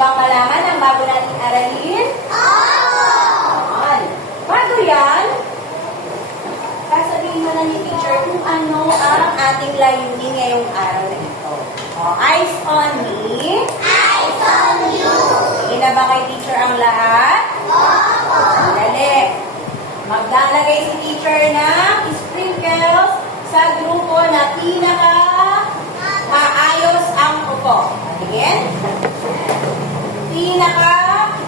bang malaman ang bago nating aralin? Bago yan, sasabihin mo na ni teacher kung ano ang ating layunin ngayong araw na ito. Eyes on me. Eyes on you. Sige na ba kay teacher ang lahat? Dali. Maglalagay si teacher ng sprinkles sa grupo na pinaka maayos ang upo. Tingin. Pinaka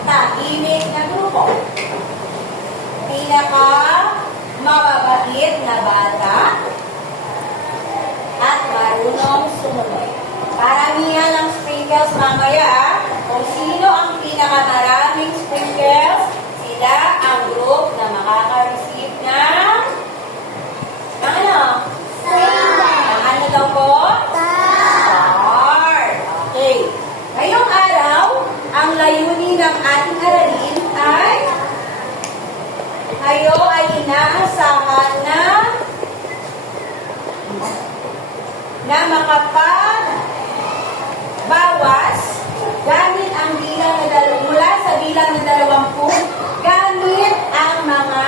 tahimik na grupo. Pinaka mababait na bata at marunong sumunod. Paramihan ng sprinkles mamaya. Kung sino ang pinakamaraming sprinkles, sila ang group na makaka-receive ng ano? Ano daw po? Star. Okay. Ngayong araw, ang layunin ng ating aralin ay kayo ay inaasahan na makapagbawas gamit ang bilang na mula sa bilang na 20 gamit ang mga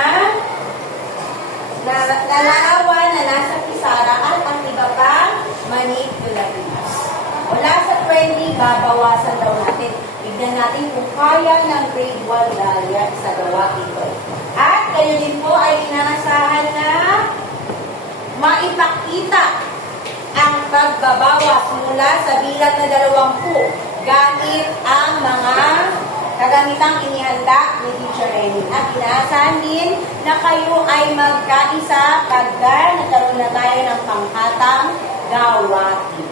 nalarawan na nasa pisara at ang iba pang manipulatives. Mula sa 20, babawasan daw natin. Tignan natin kung kaya ng grade 1 Dalia sa gawa ito. At kayo din po ay inaasahan na maipakita ang pagbabawas mula sa bilang na 20 gamit ang mga kagamitang inihanda ni Teacher Renny. At inaasahan din na kayo ay magkaisa pagka nagkaroon na tayo ng panghatang gawain.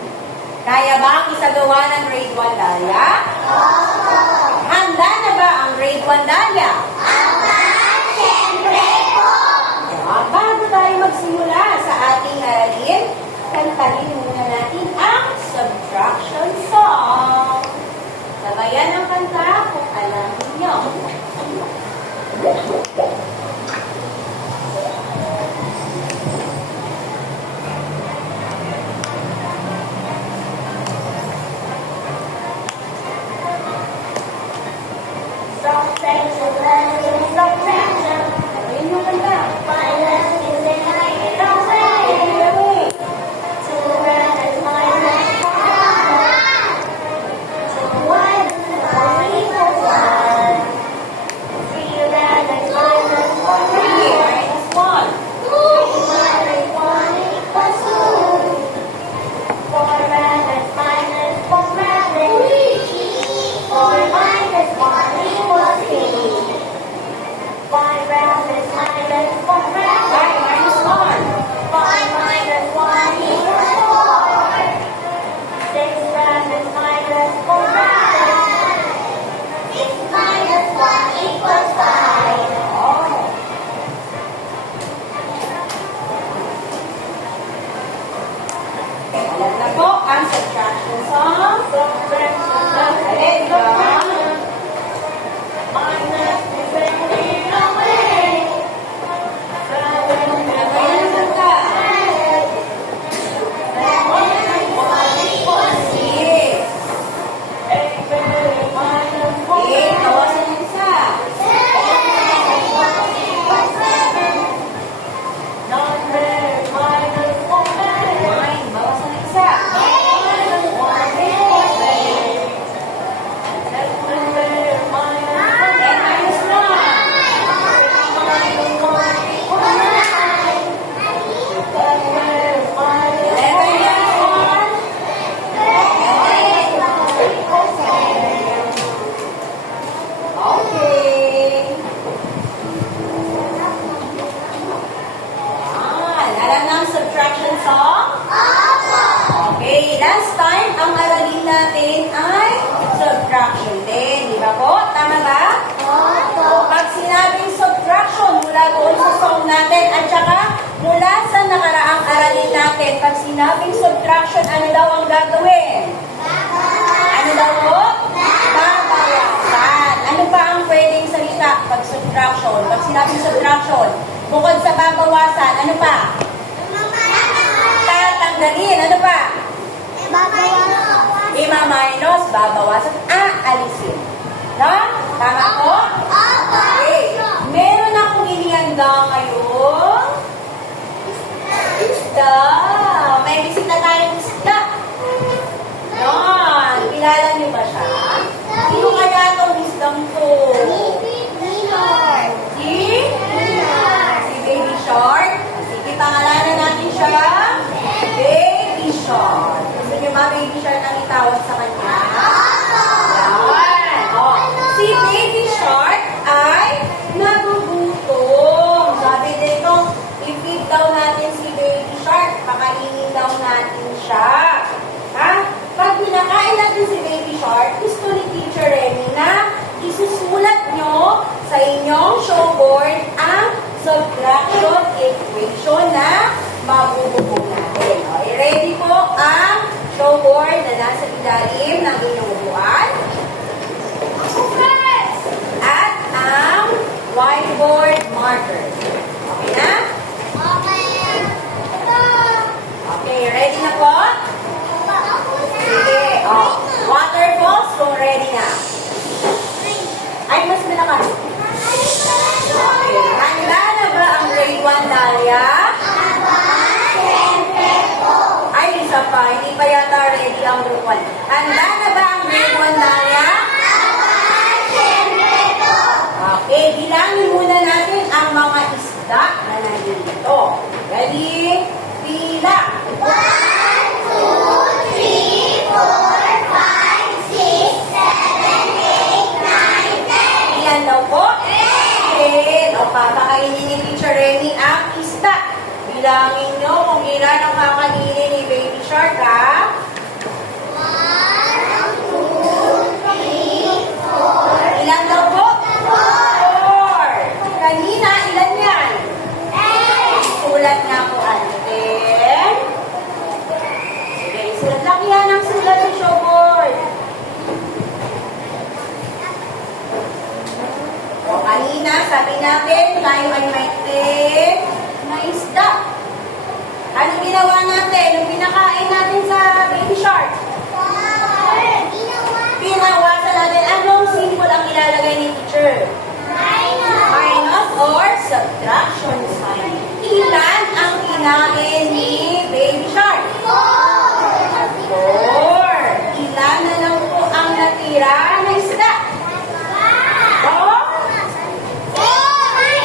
Kaya ba ang isagawa ng grade 1 Dalia? Handa na ba ang grade 1 Dalia? Siyempre po. Bago tayo magsimula sa ating aralin, kantahin muna natin ang subtraction song. Sabayan ang kanta kung alam niyo. Subtraction, subtraction. Sabayan yung kanta. Minus is a subtraction. 2 minus minus 1. 1 equals 1. 3 minus minus 3 minus 1. 3 minus 1 equals 2. 4 minus minus 4 minus 4 minus 1 equals 3. 5 minus minus 4 5 minus minus 1. 5 minus 1 equals 4. 6 minus minus 4 minus 6 minus 1 equals 5. Oh. Alam na po ang subtraction song. Alin ba? Minus is taking away. Sabayan ang kanta. 6. 8. Tawasan ng isa. 9. Bawasan ng isa. 10 minus 1. 11 minus 1. Okay. Alam na ang subtraction song? Okay, last time, ang aralin natin ay subtraction din. Di ba po? Tama ba? Pag sinabing subtraction mula doon sa song natin at saka mula sa nakaraang aralin natin, pag sinabing subtraction, ano daw ang gagawin? Ano daw po? Babawasan. Ano pa ang pwedeng salita pag subtraction? Pag sinabing subtraction, bukod sa babawasan, ano pa? Tatanggalin. Ano pa? ima-minus, babawasan, aalisin. No? Tama po? Okay. Meron akong inihanda ngayon. Isda. May bisita tayong isda. Yan. Kilala niyo ba siya? Sino kaya itong isdang to? Si Baby Shark. Sige, pangalanan natin siya. Baby Shark. Gusto niyo ba Baby Shark ang itawag sa kanya? Yan. Oh. Si Baby Shark ay nagugutom. Sabi dito, i-feed daw natin si Baby Shark. Pakainin daw natin siya. Ha? Pag pinakain natin si Baby Shark, gusto ni Teacher Remy na isusulat nyo sa inyong showboard ang subtraction equation na mabubuo natin. Okay, ready po ang showboard na nasa ilalim ng inyong upuan. At ang whiteboard marker. Okay na? Okay, ready na po? Sige. Oh, waterfalls kung ready na. Ay, mas malakas. Okay. Handa na ba ang grade 1, Dalia? Ay, isa pa. Hindi pa yata ready ang group 1. Handa na ba ang grade 1, Dalia? Okay, bilangin muna natin ang mga isda na nandito. Ready? Bilang. 10. Ilan daw po? 10. O, papakainin ni Teacher Remy ang isda. Bilangin nyo kung ilan ang kakainin ni Baby Shark, ha? 1, 2, 3, 4. Ilan daw po? 4. Kanina, ilan yan? 10. Sulat nga po, Alden. Sige, isulat lang yan ang sulat sa showboard. O, kanina, sabi natin, tayo ay may tip na isda. Ano ginawa natin? Nung pinakain natin sa Baby Shark? Pinawasan natin. Anong symbol ang ilalagay ni teacher? Minus or subtraction sign. Ilan ang kinain ni Baby Shark? 4. Ilan na lang po ang natira na isda?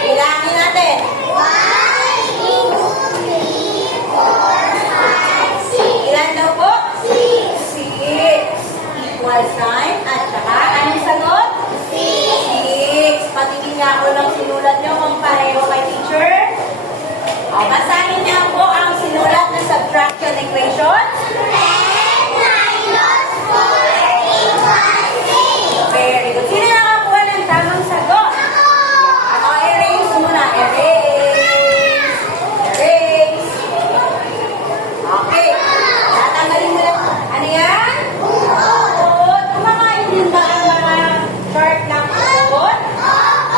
Bilangin natin. 1, 2, 3, 4, 5, 6. Ilan daw po? 6. Equal sign. At saka, anong sagot? 6. Patingin nga ako ng sinulat nyo kung pareho kay teacher. O, basahin niyo po ang sinulat na subtraction equation. 10 minus 4 equals 6. Very good. Sino nakakuha ng tamang sagot? Ako, erase muna. Erase. Erase. Okay. Tatanggalin mo lang. Ano yan? Uod. Kumakain din ba ang mga shark ng uod?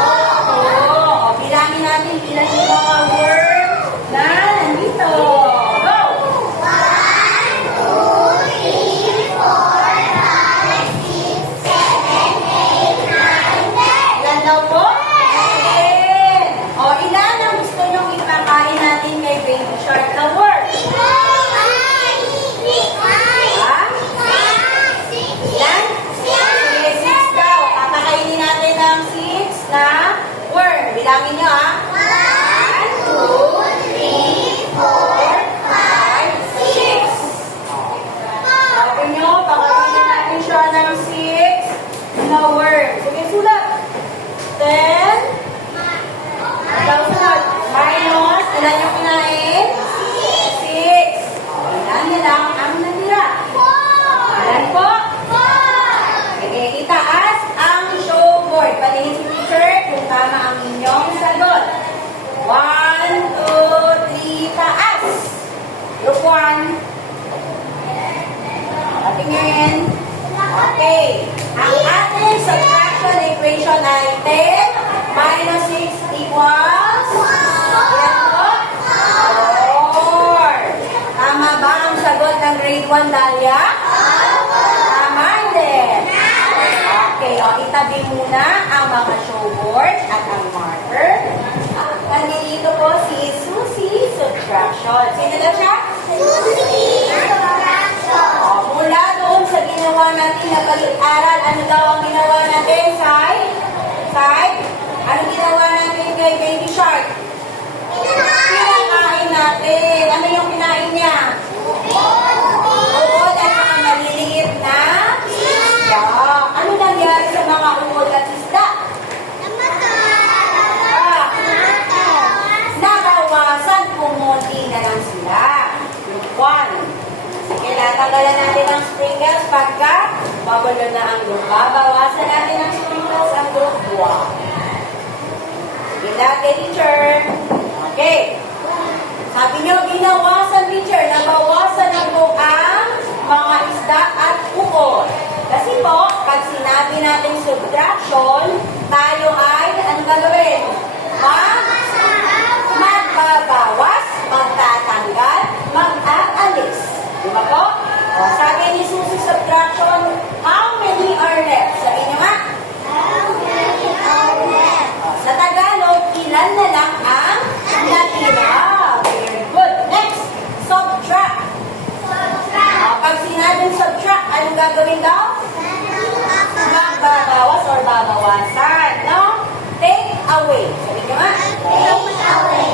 Oo. Bilangin natin ilan yung mga worm na nandito. Go! 1, 2, 3, 4, 5, 6, 7, 8, 9, 10. Ilan daw po? 10. O, ilan ang gusto nyong ipakain natin kay Baby Shark na worm? Ilan? 6 daw. Papakainin natin ang 6 na worm. Bilangin nyo, ha? 1, 2, 3, 4, 5, 6. Sabi nyo, pakainin natin siya ng 6 na worm. Sige, sulat. 10. Ikaw sunod. Minus, ilan yung kinain? 6. Ilan na lang ang natira? 4. Ilan po? 4. Sige, itaas ang showboard. Patingin si teacher kung tama ang inyong sagot. 1, 2, 3, taas. Group 1. Patingin. Okay. Ang ating subtraction equation ay 10 minus 6 equals? Ilan po? 4. Tama ba ang sagot ng grade 1, Dalia? itabi muna ang mga showboard at ang marker. Nandito po si Susie Subtraction. Sino na siya? Susie Subtraction. Mula doon sa ginawa natin na pag-aral, ano daw ang ginawa natin, Sai? Sai? Ano ginawa natin kay Baby Shark? Pinakain natin. Ano yung kinain niya? Uod at mga maliliit na isda. Ano nangyari sa mga uod at isda? Nakawasan, pumunti na lang sila. Group 1. Sige, natanggalan natin ang sprinkles pagka magulo na ang group. Babawasan natin ang sprinkles ang group 1. Sige natin, teacher. Okay. Sabi niyo, binawasan, teacher. Nabawasan na po ang mga isda at uod. Kasi po, pag sinabi natin subtraction, tayo ay, ano gagawin? Magbabawas, magtatanggal, mag-aalis. Di ba po? O, sabi ni Susie Subtraction, how many are left? Sabi niyo nga? Sa Tagalog, ilan na lang ang natira? Very good. Next, subtract. Pag sinabing subtract, anong gagawin daw? Magbabawas or babawasan, no? Take away. Sabi niyo nga? Take away.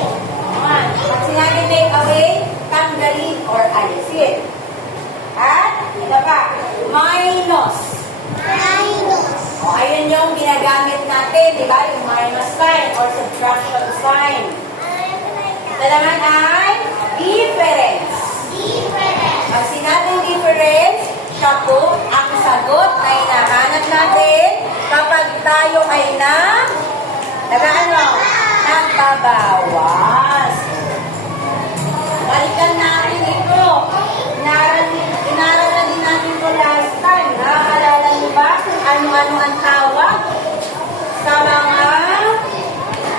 Pag sinabing take away, tanggalin or alisin. At, ito pa, minus. O, ayun yung ginagamit natin, di ba? Yung minus sign or subtraction sign. Ito naman ay difference. Pag sinabing difference, siya po ang sagot na hinahanap natin kapag tayo ay nagbabawas. Balikan natin ito. Inaral na din natin ito last time. Nakaalala niyo ba kung ano-ano ang tawag sa mga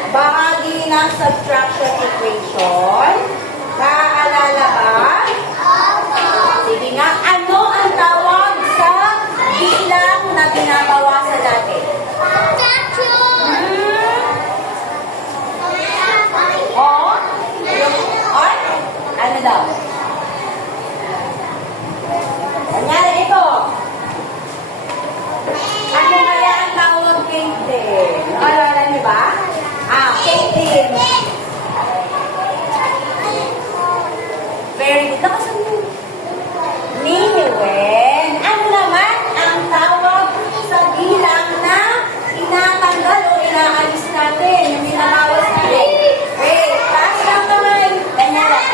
bahagi ng subtraction equation? Nakaalala ba? Sige nga, ano ang tawag sa bilang na binabawasan natin? Ano daw? Kanyari ito. Ano kaya ang tawag cake din? Naalala niyo ba? Cake din. Very good. Nakasan mo. Niwen. Ano naman ang tawag sa bilang na inatanggal o inaalis natin? Yung binabawas natin. Wait, taas lang kamay. Ganyan lang.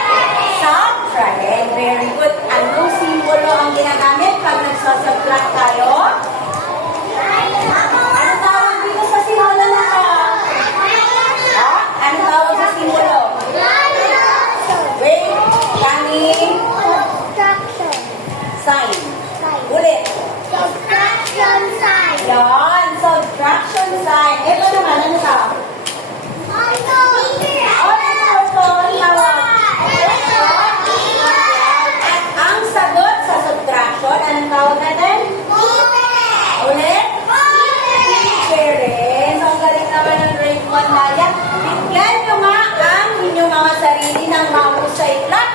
Subtract. Very good. Anong simbolo ang ginagamit pag nagsasubtract tayo? Ano tawag dito sa simbolo na to? Ano tawag sa simbolo? Wait. Coming. Sign. Ulit. Subtraction sign. Yan. Subtraction sign. Ito naman. Ano ka? At ang sagot sa subtraction, anong tawag natin? Ulit? Difference. Ang galing naman ng grade 1 Nadia. Bigyan nyo nga ang inyong mga sarili ng mahusay lang.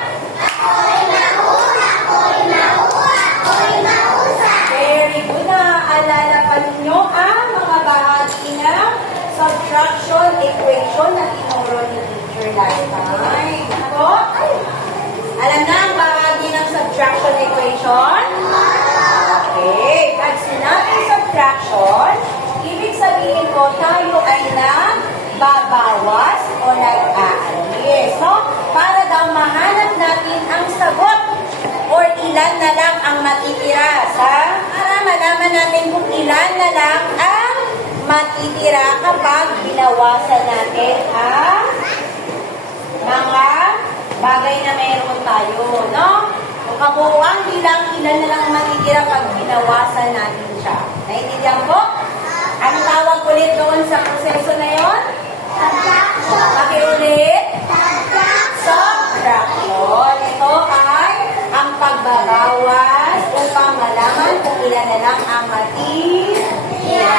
Very good. Naaalala pa ninyo ang mga bahagi ng subtraction equation na tinuro ni teacher last time. Ako? Alam na ang bahagi ng subtraction equation? Okay. Pag sinabing subtraction, ibig sabihin ko tayo ay nagbabawas o nag-aalis. So, para daw mahanap natin ang sagot or ilan na lang ang matitira para malaman natin kung ilan na lang ang matitira kapag binawasan natin ang mga bagay na meron tayo, no? Kung kabuuan bilang ilan na lang matitira pag binawasan natin siya. Naintindihan po? Anong tawag ulit doon sa proseso na yon? Pakiulit? Subtraction. Ito ay ang pagbabawas upang malaman kung ilan na lang ang matitira.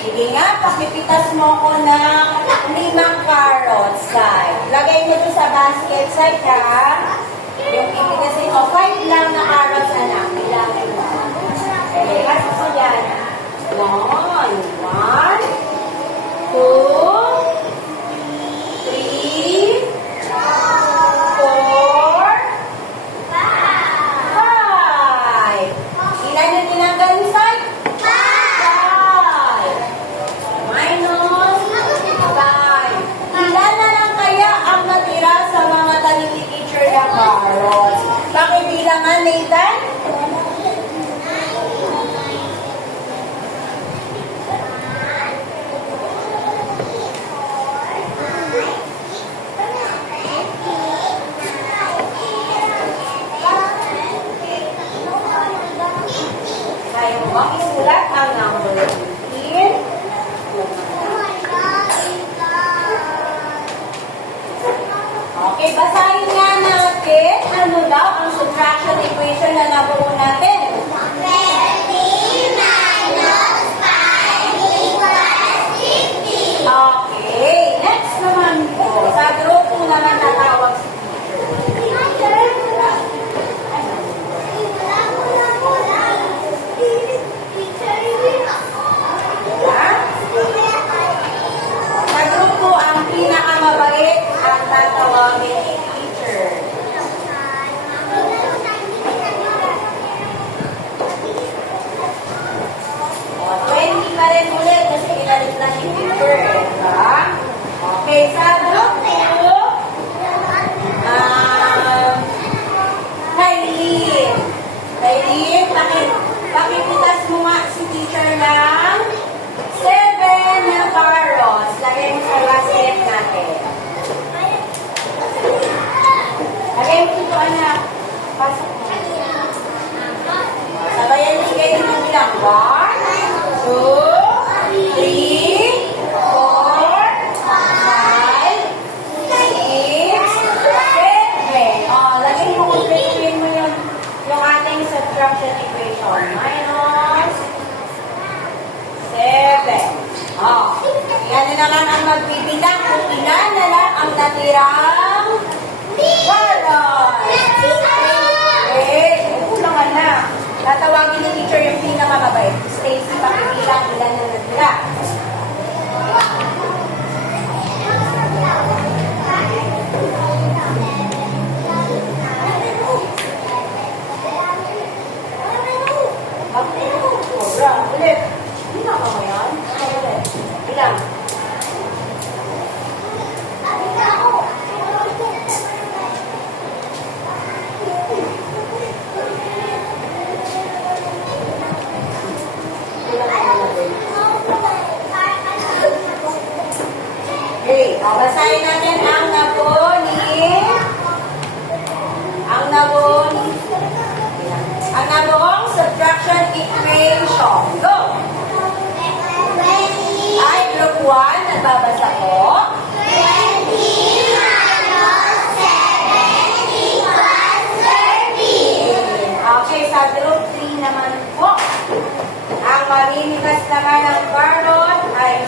Sige nga, pakipitas mo ko ng 5 carrots, Sai. Lagay mo to sa basket, Sai, ha? Yung pipitasin mo, 5 lang na carrots, anak. Bilangin mo. Okay, kasi ko yan. 1, 2, 3, 4, 5. Ilan yung tinanggal ni Sai? 5. Minus 5. Ilan na lang kaya ang natira sa mga tanim ni teacher na carrots? Pakibilangan, Nathan? Kaya mo bang isulat ang number 15? Okay, basahin nga natin ano daw ang subtraction equation na nabuo natin. Okay, next naman po. Sa group po naman tatawag si teacher. Sa group po, ang pinakamabait ang tatawagin ni teacher. O, 20 pa rin ulit kasi ilalit lang ni teacher. Diba? Okay, sa group po, Kailin. Kailin, pakipitas mo nga si teacher ng 7 na carrots. Lagay mo sa basket natin. Lagay mo dito, anak. Pasok mo. Sabayan mo kayo ng bilang. 1, 2, 3, 4, 5, 6, 7. Oh, lagay mo kung pwede mo yung ating subtraction equation. Minus 7. Oh, yan na naman ang magbibilang kung ilan na lang ang natirang carrots. Okay, kulangan na. Tatawagin ni teacher yung pinakamabait. Stacy, pakibilang ilan na natira. Sobra. Ulit. Bilang ka mo yan? Ulit. Bilang. Okay, basahin natin ang nabuo ang nabuong subtraction equation. Go! Ay, group 1, nagbabasa ko. Okay, sa group 3 naman po. Ang mamimitas naman ng carrot ay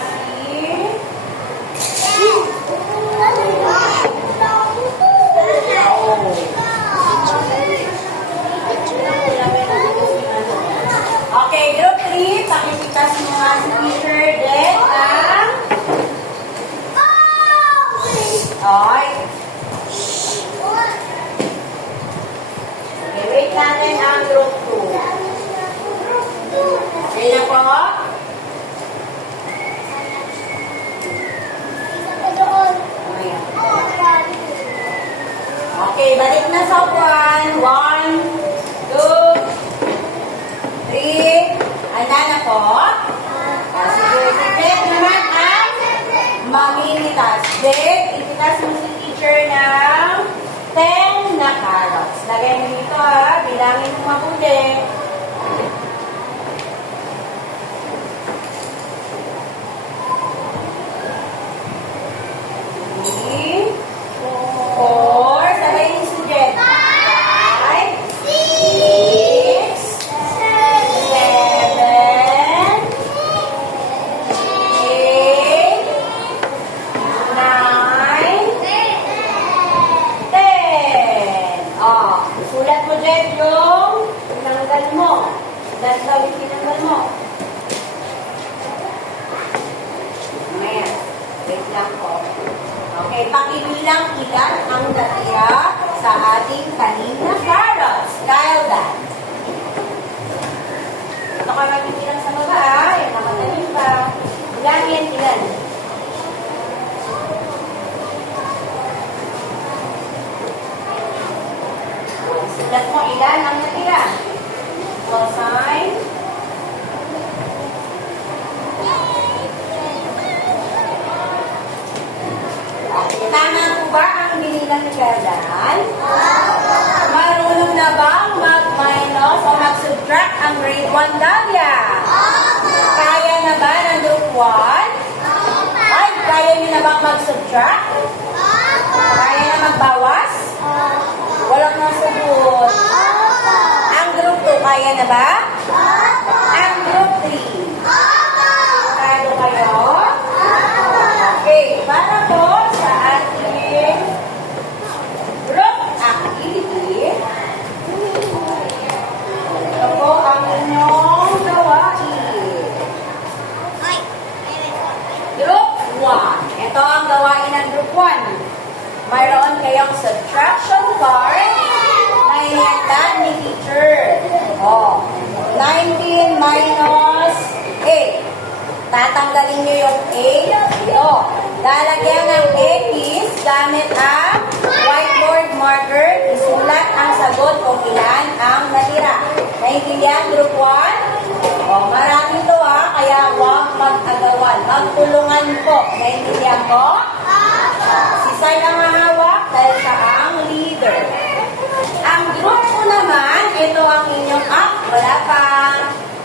Okay, group 3, pakipitas mo nga si teacher din ang okay. Okay, wait natin ang group 2. Okay na po? Okay, balik na sa 1. 1, 2, 3. Anda na po? Sige, si Jake naman ang mamimitas. Jake, ipitas mo si teacher ng 10 na carrots. Lagay mo dito ha. Bilangin mo mabuti. lang po. Okay, pakibilang ilan ang natira sa ating kanina carrots. Kyle that. Ito ka magbibilang sa baba, yan nakatanim pa. Ilan yan, ilan? Sulat mo, ilan ang natira? Equal sign. Tama po ba ang binilang ni Gerdan? Marunong na bang mag-minus o mag-subtract ang grade 1 Dahlia? Kaya na ba ng group 1? Ay, kaya niyo na bang mag-subtract? Kaya na magbawas? Walang nasagot. Ang group 2, kaya na ba? Ang group 3? Kaya kayo? Okay, para po sa ating group activity, ito po ang inyong gawain. Group 1. Ito ang gawain ng group 1. Mayroon kayong subtraction card. May niyatan ni teacher. Oh, 19 minus 8. Tatanggalin niyo yung 8. Ito. Lalagyan ng X gamit ang whiteboard marker. Isulat ang sagot kung ilan ang natira. Naintindihan, group 1? O, marami to kaya huwag mag-agawan. Magtulungan po. Naintindihan po? Si Sai ang hahawak dahil siya ang leader. Ang group ko naman, ito ang inyong wala pa.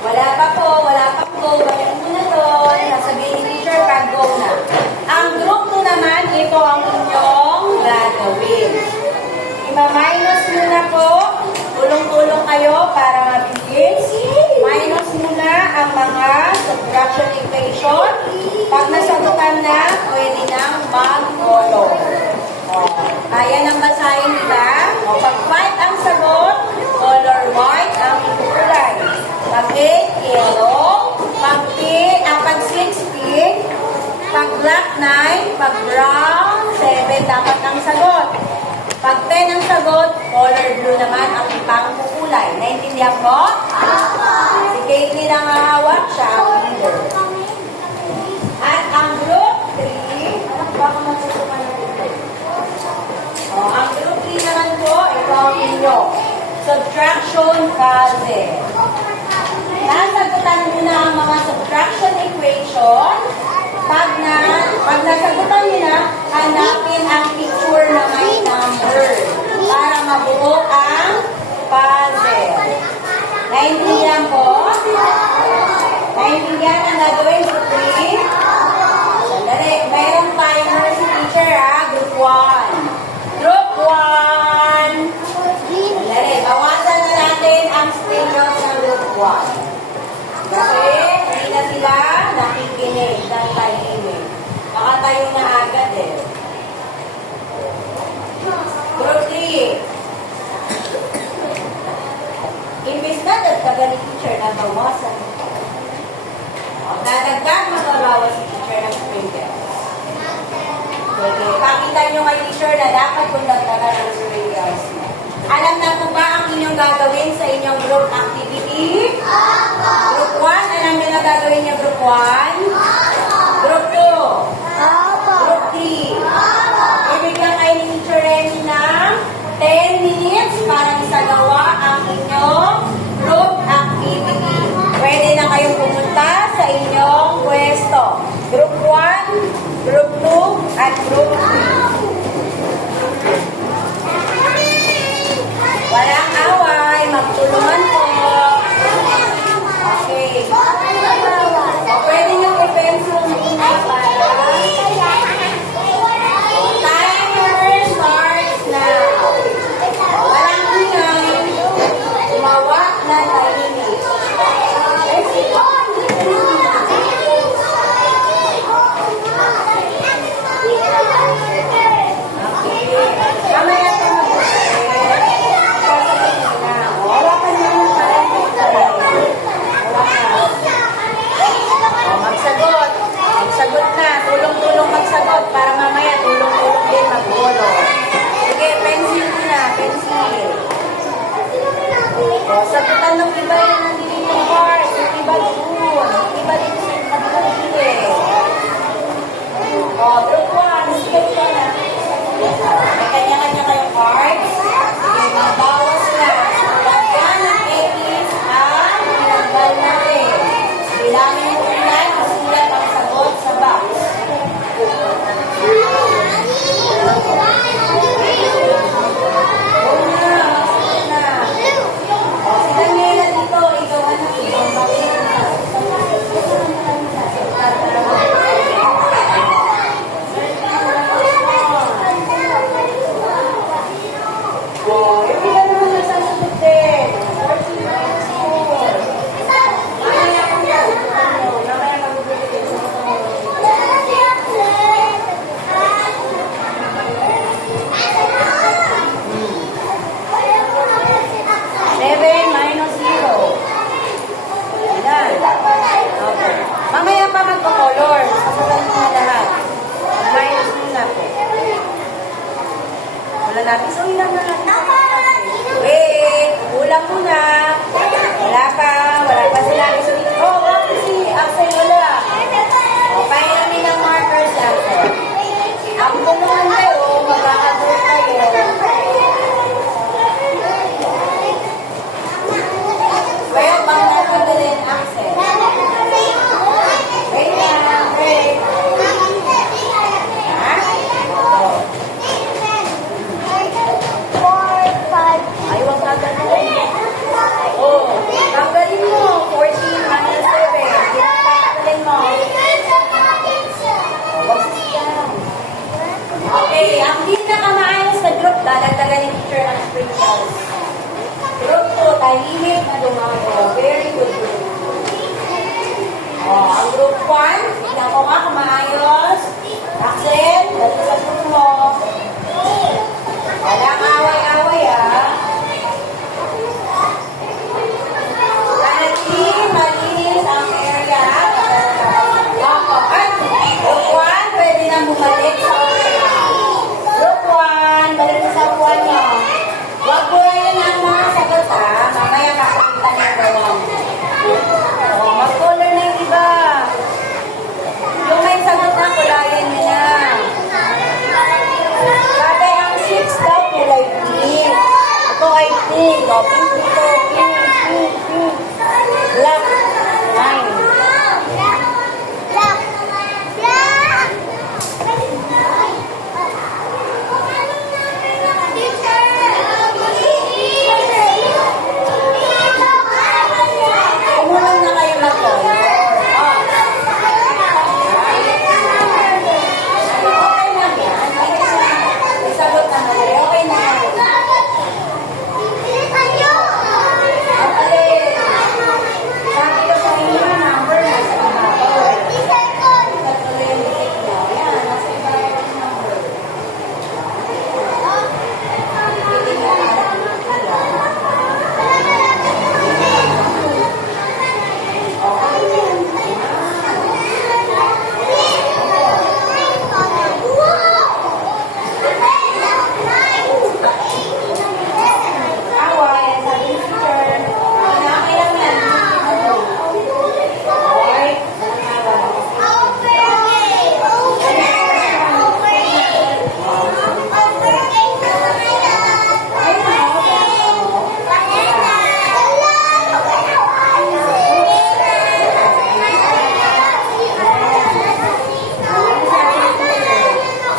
Wala pa po, wala pa po. Balik mo na doon. Nasabihin ni teacher, pag-go na. Ang group ko naman, ito ang inyong gagawin. Ima-minus nyo na po. Tulong-tulong kayo para mabilis. Minus muna ang mga subtraction equation. Pag nasagutan na, pwede nang mag-color. Kaya nang basahin nila. Pag white ang sagot, color white ang kulay. Pag 8, yellow. Pag 6, pink. Pag black, 9. Pag brown, 7 dapat ang sagot. Pag 10 ang sagot, color blue naman ang ipang kulay. Naintindihan mo? Si Caitlyn ang hahawak, siya ang leader. At ang group 3, baka matutukan na dito. Ang group 3 naman po, ito ang inyo. Subtraction puzzle. Nasagutan muna ang mga subtraction equation. Pag nasagutan nyo na, hanapin ang picture na may number para mabuo ang puzzle. Naintindihan po? Naintindihan ang gagawin group 3? Sandali, mayroong timer si teacher group 1. Group 1. Sandali, bawasan na natin ang screenshot ng group 1. Kasi hindi na sila nakikinig ng tahimik. Baka tayo na agad Group 3. Imbis na dagdagan ni teacher na bawasan. Dadagdag magbabawas si teacher ng sprinkles. Okay, pakita nyo kay teacher na dapat kung dagdagan ng sprinkles. Alam na po ba ang inyong gagawin sa inyong group activity? Group 1, alam nyo na gagawin niyo group 1? Group 2? Group 3? Ibigyan kayo ni Teacher Renny ng 10 minutes para isagawa ang inyong group activity. Pwede na kayong pumunta sa inyong pwesto. Group 1, Group 2, at Group 3. Walang away, magtulungan po. Okay. Pwede nyo i-pencil muna para timer starts now. Walang ingay. Umawa na tahimik. Okay. Mamaya ka mag-prepare. Wala ka na. tahimik na dumago. Very good group. Oh, ang group 1, tignan ko nga kung maayos. Axel, dali sa group mo. Walang away-away malinis ang area. Group 1, pwede na bumalik sa area. Group 1, balik sa upuan nyo. Huwag mo rin ang mga sagot mamaya kakalitan yung gawang. Mag-color na yung iba. Yung may sagot na, kulayan nyo na. Bagay ang 6 daw, kulay pink. Ito ay pink. O, pink dito. Pink, pink, pink. Black. 9. Kumulang na kayo mag-color. Okay lang yan. May sagot naman eh. Okay na yan. Sabi ko sa inyo, number na sa number. Tatlo yung dikit nyo. Yan, nasa iba yung number. Dikitin nyo na. Away, sabi ni teacher. Kinakay lang yan. Okay?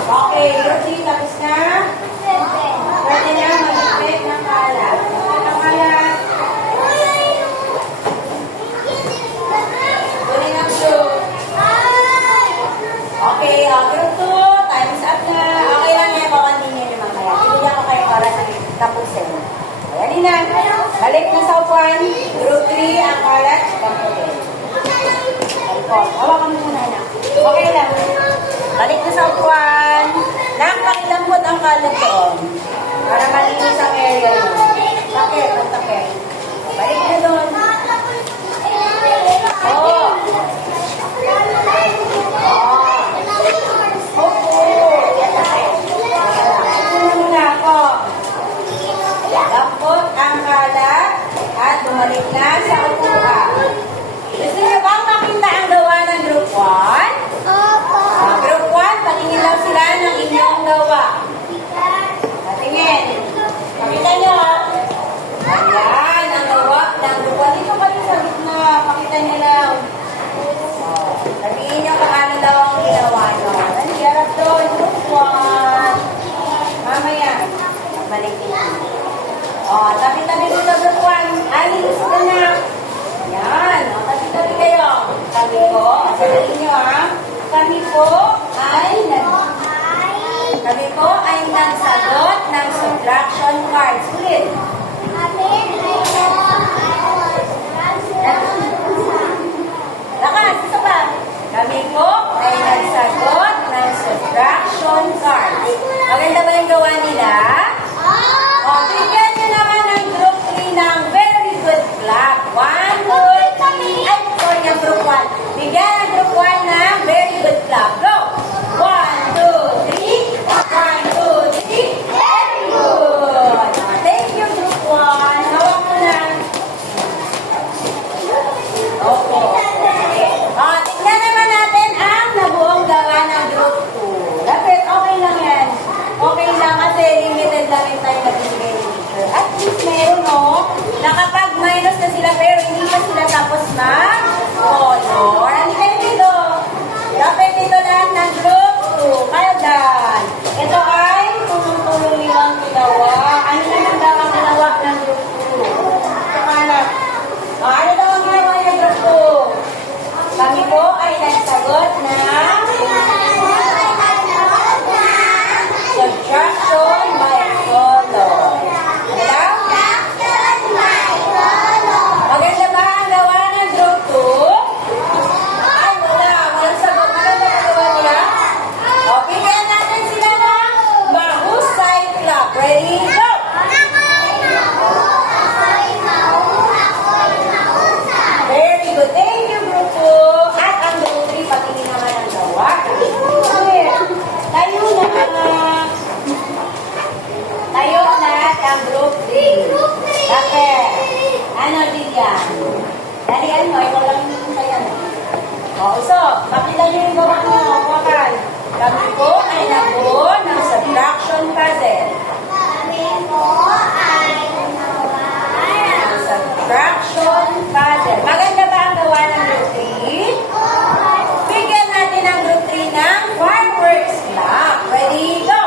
Okay, Rosie, tapos na? Pwede na mag-expect ng kalat. Ng kalat. Kunin ang blue. Okay, group 2, time is up na. Okay lang yan, pakantin nyo naman kaya. Sinigyan ko kayo para sa tapusin. Ayan na. Balik na sa upuan. Group 3, ang kalat. Pagpapin. Hawakan mo muna na. Okay lang. Balik na sa upuan. Nakakilambot ang kalat doon. Para malinis ang area nyo. Takip, ang takip. Balik na doon. Oo. Opo. Yan takip. Ito muna ako. Lampot ang kalat at bumalik na sa upuan. Gusto niyo bang makita ang gawa ng group 1? Group 1, patingin lang sila ng inyong gawa. Patingin. Pakita nyo. Ayan, ang gawa ng group 1. Dito kayo sa gitna. Pakita nyo lang. Sabihin nyo kung ano daw ang ginawa nyo. Ano, harap doon. Group 1. Mamaya. Balik nyo. Tabi-tabi ko sa group 1. Ay, gusto ka na. Ayan. Tabi-tabi kayo. Sabi ko. Sabihin nyo Kami po ay nagsagot ng subtraction cards. Ulit. Lakas, isa pa. Kami po ay nagsagot ng subtraction cards. Maganda ba yung gawa nila? Bigyan nyo naman ng group 3 ng very good clap. 1, 2, 3. Ay, sorry, yung group 1. Bigyan ng group 1 ng very good clap. Go! 1, 2, 3. 1, 2, 3. Very good! Thank you, group 1. Hawak mo na. Okay. Tingnan Pakita niyo yung gawa mo. Hawakan. Kami po ay nabuo ng subtraction puzzle. Kami po ay gumawa ng Subtraction puzzle. Maganda ba ang gawa ng group 3? Bigyan natin ang group 3 ng fireworks clock. Ready, go!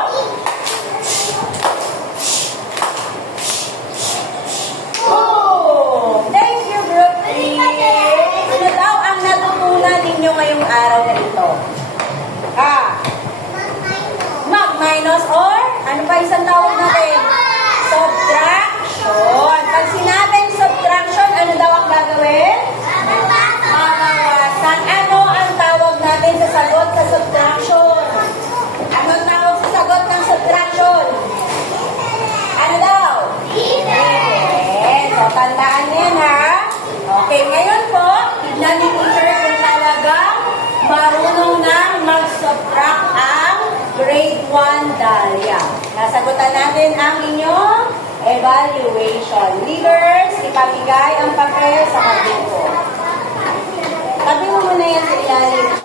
Oh! Thank you, group 3. Ano daw ang natutunan ninyo ngayong araw na ito? Mag-minus or ano pa isang tawag natin? Subtraction. Pag sinabing subtraction, ano daw ang gagawin? Mabawasan. Ano ang tawag natin sa sagot sa subtraction? Ano ang tawag sa sagot ng subtraction? Ano daw? Yes. So, tandaan niyo yan, ha? Okay, ngayon po, tignan ni teacher kung talagang marunong na mag-subtract ang grade 1 Dahlia. Nasagutan natin ang inyong evaluation. Leaders, ipamigay ang papel sa kabin ko. Tabi mo muna yan sa ilalim.